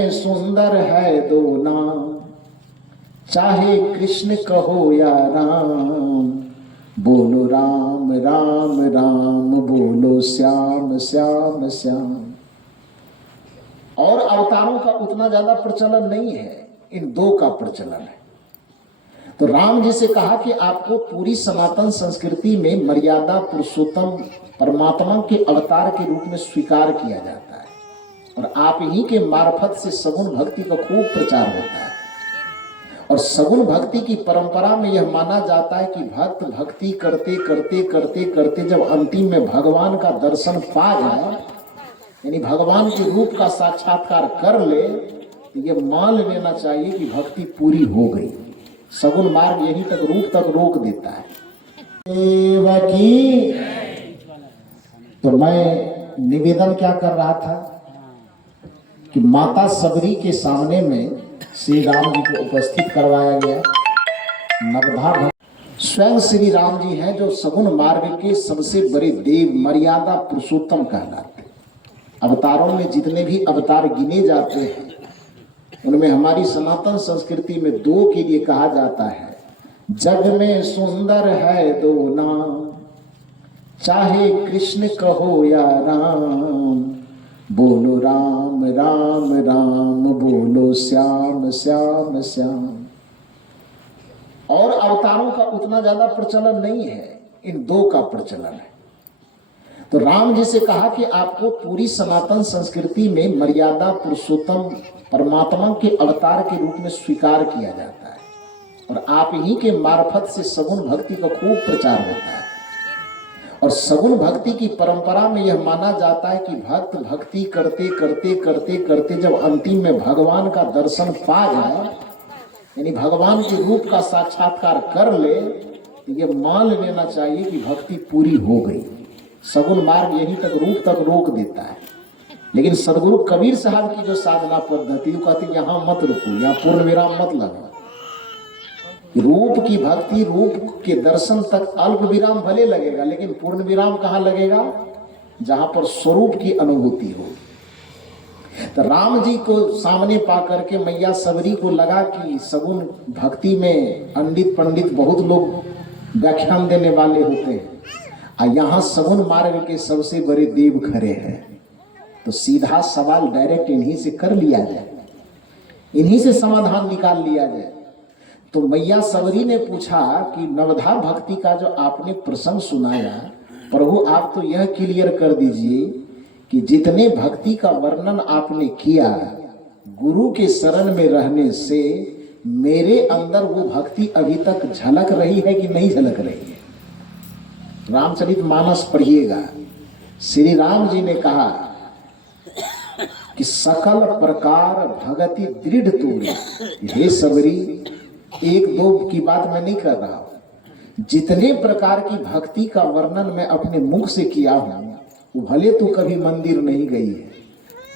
सुंदर है दो नाम, चाहे कृष्ण कहो या राम, बोलो राम राम राम, बोलो श्याम श्याम श्याम। और अवतारों का उतना ज्यादा प्रचलन नहीं है, इन दो का प्रचलन है। तो राम जी से कहा कि आपको पूरी सनातन संस्कृति में मर्यादा पुरुषोत्तम परमात्मा के अवतार के रूप में स्वीकार किया जाता है, और आप ही के मार्फत से सगुण भक्ति का खूब प्रचार होता है। और सगुण भक्ति की परंपरा में यह माना जाता है कि भक्त भक्ति करते करते करते करते जब अंतिम में भगवान का दर्शन पा जाए, यानी भगवान के रूप का साक्षात्कार कर ले, तो ये मान लेना चाहिए कि भक्ति पूरी हो गई। सगुण मार्ग यहीं तक रूप तक रोक देता है। देवकी, तो मैं निवेदन क्या कर रहा था कि माता सबरी के सामने में श्री राम जी को उपस्थित करवाया गया। नवधा स्वयं श्री राम जी हैं जो सगुण मार्ग के सबसे बड़े देव, मर्यादा पुरुषोत्तम कहलाते हैं। अवतारों में जितने भी अवतार गिने जाते हैं, उनमें हमारी सनातन संस्कृति में दो के लिए कहा जाता है। जग में सुंदर है दो नाम, चाहे कृष्ण कहो या राम, बोलो राम राम राम, बोलो श्याम श्याम श्याम। और अवतारों का उतना ज्यादा प्रचलन नहीं है, इन दो का प्रचलन है। तो राम जी से कहा कि आपको पूरी सनातन संस्कृति में मर्यादा पुरुषोत्तम परमात्मा के अवतार के रूप में स्वीकार किया जाता है, और आप ही के मार्फत से सगुण भक्ति का खूब प्रचार होता है। और सगुण भक्ति की परंपरा में यह माना जाता है कि भक्त भक्ति करते करते करते करते जब अंतिम में भगवान का दर्शन पा जाए, यानी भगवान के रूप का साक्षात्कार कर ले, तो ये मान लेना चाहिए कि भक्ति पूरी हो गई। सगुण मार्ग यहीं तक रूप तक रोक देता है। लेकिन सदगुरु कबीर साहब की जो साधना पद्धति, वो कहते यहाँ मत रुको, यहाँ पूर्ण विराम मत लगाओ। रूप की भक्ति, रूप के दर्शन तक अल्प विराम भले लगेगा, लेकिन पूर्ण विराम कहाँ लगेगा? जहां पर स्वरूप की अनुभूति हो। तो राम जी को सामने पा करके मैया सबरी को लगा कि सगुण भक्ति में पंडित पंडित बहुत लोग व्याख्यान देने वाले होते हैं, और यहाँ सगुण मार्ग के सबसे बड़े देव खड़े हैं। तो सीधा सवाल डायरेक्ट इन्हीं से कर लिया जाए, इन्हीं से समाधान निकाल लिया जाए। तो मैया सबरी ने पूछा कि नवधा भक्ति का जो आपने प्रसंग सुनाया, प्रभु आप तो यह क्लियर कर दीजिए कि जितने भक्ति का वर्णन आपने किया, गुरु के शरण में रहने से मेरे अंदर वो भक्ति अभी तक झलक रही है कि नहीं झलक रही है? रामचरितमानस पढ़िएगा। श्री राम जी ने कहा कि सकल प्रकार भगति दृढ़ तोड़े। हे सबरी, एक दो की बात मैं नहीं कर रहा हूं, जितने प्रकार की भक्ति का वर्णन मैं अपने मुख से किया हूं, वो भले तू कभी मंदिर नहीं गई है,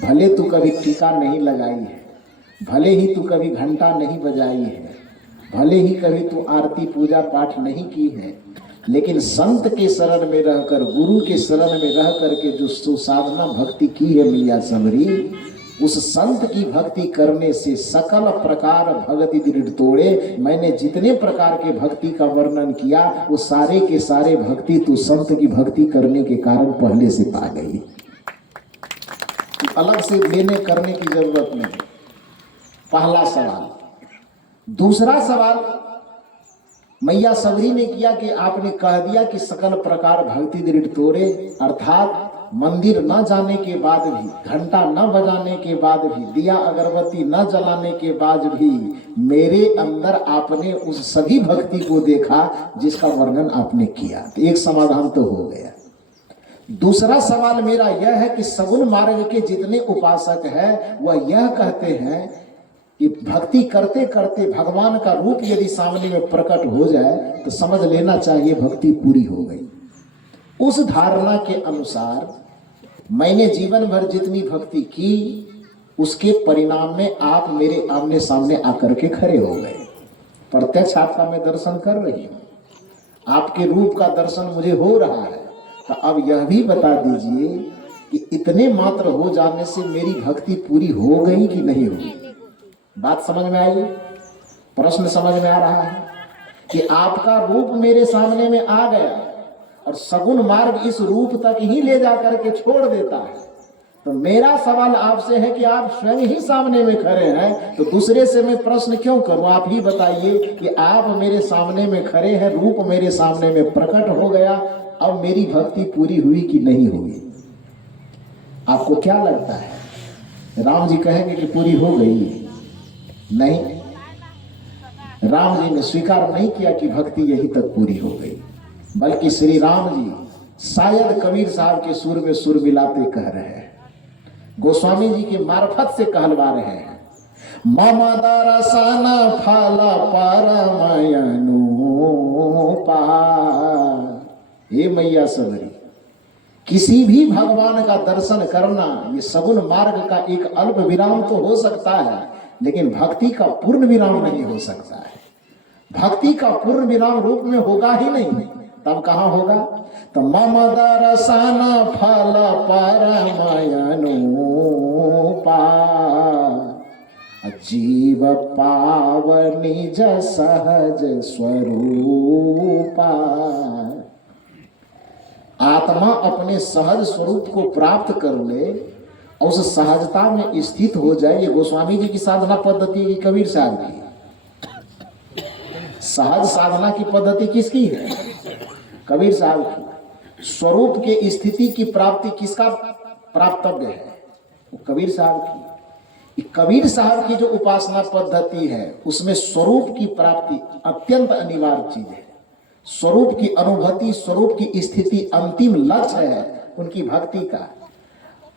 भले तू कभी टीका नहीं लगाई है, भले ही तू कभी घंटा नहीं बजाई है, भले ही कभी तू आरती पूजा पाठ नहीं की है, लेकिन संत के शरण में रहकर, गुरु के शरण में रह करके जो सुसाधना भक्ति की है मैया सबरी, उस संत की भक्ति करने से सकल प्रकार भक्ति दृढ़ तोड़े। मैंने जितने प्रकार के भक्ति का वर्णन किया, वो सारे के सारे भक्ति तू संत की भक्ति करने के कारण पहले से पा गई। अलग से लेने करने की जरूरत नहीं। पहला सवाल। दूसरा सवाल मैया सबरी ने किया कि आपने कह दिया कि सकल प्रकार भक्ति दृढ़ तोड़े, अर्थात मंदिर न जाने के बाद भी, घंटा न बजाने के बाद भी, दिया अगरबत्ती न जलाने के बाद भी मेरे अंदर आपने उस सभी भक्ति को देखा जिसका वर्णन आपने किया। तो एक समाधान तो हो गया। दूसरा सवाल मेरा यह है कि सगुण मार्ग के जितने उपासक हैं वह यह कहते हैं कि भक्ति करते करते भगवान का रूप यदि सामने में प्रकट हो जाए तो समझ लेना चाहिए भक्ति पूरी हो गई। उस धारणा के अनुसार मैंने जीवन भर जितनी भक्ति की, उसके परिणाम में आप मेरे आमने सामने आकर के खड़े हो गए। प्रत्यक्ष आपका मैं दर्शन कर रही हूँ, आपके रूप का दर्शन मुझे हो रहा है। तो अब यह भी बता दीजिए कि इतने मात्र हो जाने से मेरी भक्ति पूरी हो गई कि नहीं हुई? बात समझ में आई? प्रश्न समझ में आ रहा है कि आपका रूप मेरे सामने में आ गया और सगुण मार्ग इस रूप तक ही ले जाकर के छोड़ देता है। तो मेरा सवाल आपसे है कि आप स्वयं ही सामने में खड़े हैं, तो दूसरे से मैं प्रश्न क्यों करूं? आप ही बताइए कि आप मेरे सामने में खड़े हैं, रूप मेरे सामने में प्रकट हो गया, अब मेरी भक्ति पूरी हुई कि नहीं हुई? आपको क्या लगता है? राम जी कहेंगे कि पूरी हो गई? नहीं, राम जी ने स्वीकार नहीं किया कि भक्ति यही तक पूरी हो गई, बल्कि श्री राम जी शायद कबीर साहब के सुर में सुर मिलाते कह रहे हैं, गोस्वामी जी के मार्फत से कहलवा रहे हैं, मम दरसन फल परमयनुपा। हे मैया सबरी, किसी भी भगवान का दर्शन करना ये सगुण मार्ग का एक अल्प विराम तो हो सकता है, लेकिन भक्ति का पूर्ण विराम नहीं हो सकता है। भक्ति का पूर्ण विराम रूप में होगा ही नहीं, तब कहाँ होगा? तो मम दरसन फल परमयनुपा, जीव पाव निज सहज स्वरूपा। आत्मा अपने सहज स्वरूप को प्राप्त कर ले और उस सहजता में स्थित हो जाए। ये गोस्वामी जी की साधना पद्धति है, कबीर साहब की। सहज साधना की पद्धति किसकी है? कबीर साहब की। स्वरूप के स्थिति की प्राप्ति किसका प्राप्तव्य है? वो कबीर साहब की। कबीर साहब की जो उपासना पद्धति है उसमें स्वरूप की प्राप्ति अत्यंत अनिवार्य चीज है। स्वरूप की अनुभूति, स्वरूप की स्थिति अंतिम लक्ष्य है उनकी भक्ति का।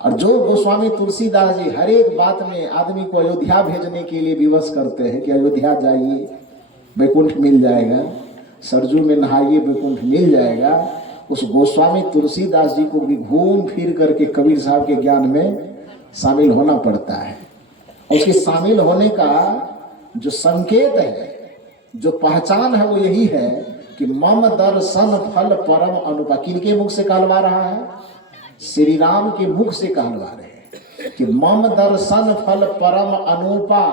और जो गोस्वामी तुलसीदास जी हर एक बात में आदमी को अयोध्या भेजने के लिए विवश करते हैं कि अयोध्या जाइए वैकुंठ मिल जाएगा, सरजू में नहाइए वैकुंठ मिल जाएगा, उस गोस्वामी तुलसीदास जी को भी घूम फिर करके कबीर साहब के ज्ञान में शामिल होना पड़ता है। उसके शामिल होने का जो संकेत है, जो पहचान है, वो यही है कि मम दर्शन फल परम अनुपा। किनके मुख से कहलवा रहा है? श्री राम के मुख से कहलवा रहे हैं कि मम दर्शन फल परम अनुपा।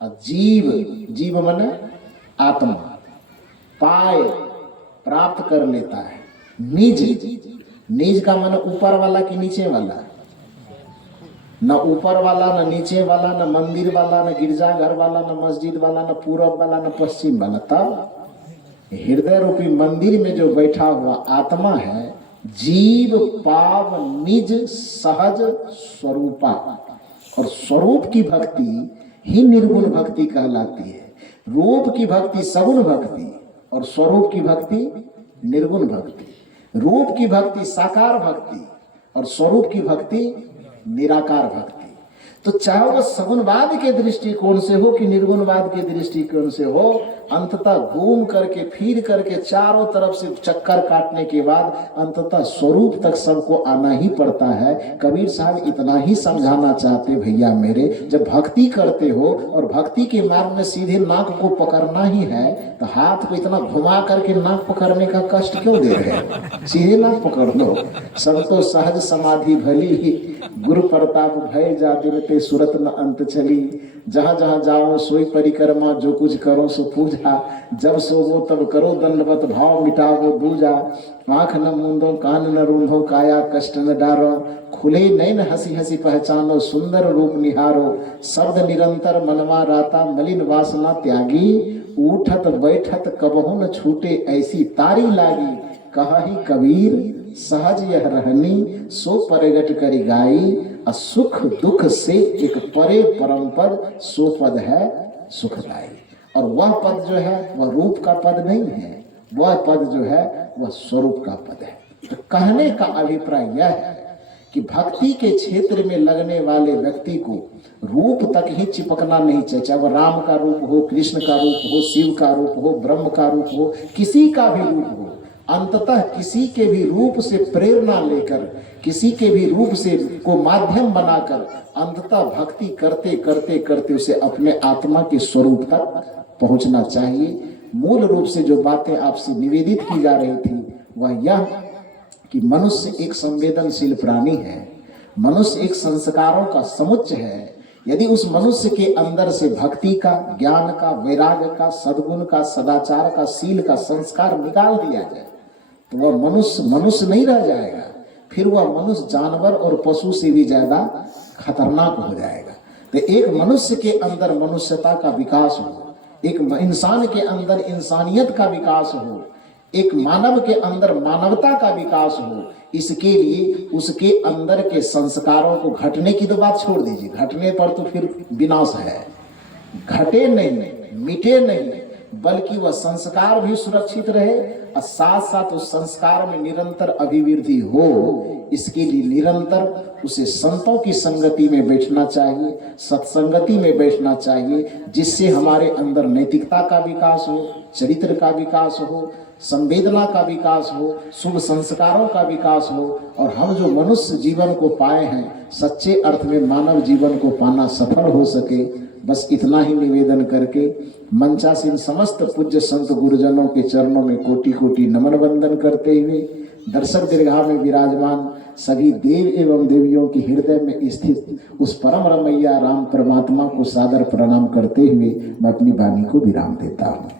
जीव, जीव माने आत्मा, पाए प्राप्त कर लेता है। निज, निज का माने ऊपर वाला कि नीचे वाला? न ऊपर वाला, न नीचे वाला, न मंदिर वाला, न गिरजाघर वाला, न मस्जिद वाला, न पूरब वाला, न पश्चिम वाला। तब हृदय रूपी मंदिर में जो बैठा हुआ आत्मा है, जीव पाव निज सहज स्वरूपा। और स्वरूप की भक्ति ही निर्गुण भक्ति कहलाती है। रूप की भक्ति सगुण भक्ति और स्वरूप की भक्ति निर्गुण भक्ति। रूप की भक्ति साकार भक्ति और स्वरूप की भक्ति निराकार भक्ति। तो चाहे वो सगुणवाद के दृष्टिकोण से हो कि निर्गुणवाद के दृष्टिकोण से हो, अंततः घूम करके फिर करके चारों तरफ से चक्कर काटने के बाद अंततः स्वरूप तक सबको आना ही पड़ता है। कबीर साहब इतना ही समझाना चाहते, भैया मेरे, जब भक्ति करते हो और भक्ति के मार्ग में सीधे नाक को पकड़ना ही है, तो हाथ को इतना घुमा करके नाक पकड़ने का कष्ट क्यों दे रहे हो? सीधे नाक पकड़ लो। सब तो सहज समाधि भली, गुरु प्रताप भय जाति ते सुरत न अंत चली। जहाँ जहाँ जाओ सोई परिक्रमा, जो कुछ करो सो पूजा। जब सोवो तब करो दंडवत, भाव मिटावो दूजा। आँख न मूंदो, कान न रूंधो, काया कष्ट न डारो। खुले नैन हंसी हंसी पहचानो, सुंदर रूप निहारो। शब्द निरंतर मनवा राता, मलिन वासना त्यागी। उठत बैठत कबहु न छूटे, ऐसी तारी लागी। कहा ही कबीर सहज यह रहनी, सो परगट करी गाई। सुख दुख से एक परे परम पद, सो पद है सुखदाई। और वह पद जो है वह रूप का पद नहीं है, वह पद जो है वह स्वरूप का पद है। तो कहने का अभिप्राय यह है कि भक्ति के क्षेत्र में लगने वाले व्यक्ति को रूप तक ही चिपकना नहीं चाहिए। चाहे वह राम का रूप हो, कृष्ण का रूप हो, शिव का रूप हो, ब्रह्म का रूप हो, किसी का भी रूप हो, अंततः किसी के भी रूप से प्रेरणा लेकर, किसी के भी रूप से को माध्यम बनाकर अंततः भक्ति करते करते करते उसे अपने आत्मा के स्वरूप तक पहुंचना चाहिए। मूल रूप से जो बातें आपसे निवेदित की जा रही थी वह यह कि मनुष्य एक संवेदनशील प्राणी है, मनुष्य एक संस्कारों का समुच्चय है। यदि उस मनुष्य के अंदर से भक्ति का, ज्ञान का, वैराग्य का, सद्गुण का, सदाचार का, शील का संस्कार निकाल दिया जाए तो वह मनुष्य मनुष्य नहीं रह जाएगा, फिर वह मनुष्य जानवर और पशु से भी ज्यादा खतरनाक हो जाएगा। तो एक मनुष्य के अंदर मनुष्यता का विकास हो, एक इंसान के अंदर इंसानियत का विकास हो, एक मानव के अंदर मानवता का विकास हो, इसके लिए उसके अंदर के संस्कारों को घटने की तो बात छोड़ दीजिए, घटने पर तो फिर विनाश है, घटे नहीं, मिटे नहीं, बल्कि वह संस्कार भी सुरक्षित रहे और साथ साथ उस संस्कार में निरंतर अभिवृद्धि हो। इसके लिए निरंतर उसे संतों की संगति में बैठना चाहिए, सत्संगति में बैठना चाहिए, जिससे हमारे अंदर नैतिकता का विकास हो, चरित्र का विकास हो, संवेदना का विकास हो, शुभ संस्कारों का विकास हो और हम जो मनुष्य जीवन को पाए हैं सच्चे अर्थ में मानव जीवन को पाना सफल हो सके। बस इतना ही निवेदन करके मंचासीन समस्त पूज्य संत गुरुजनों के चरणों में कोटि कोटि नमन वंदन करते हुए दर्शक दीर्घा में विराजमान सभी देव एवं देवियों के हृदय में स्थित उस परम रमैया राम परमात्मा को सादर प्रणाम करते हुए मैं अपनी वाणी को विराम देता हूँ।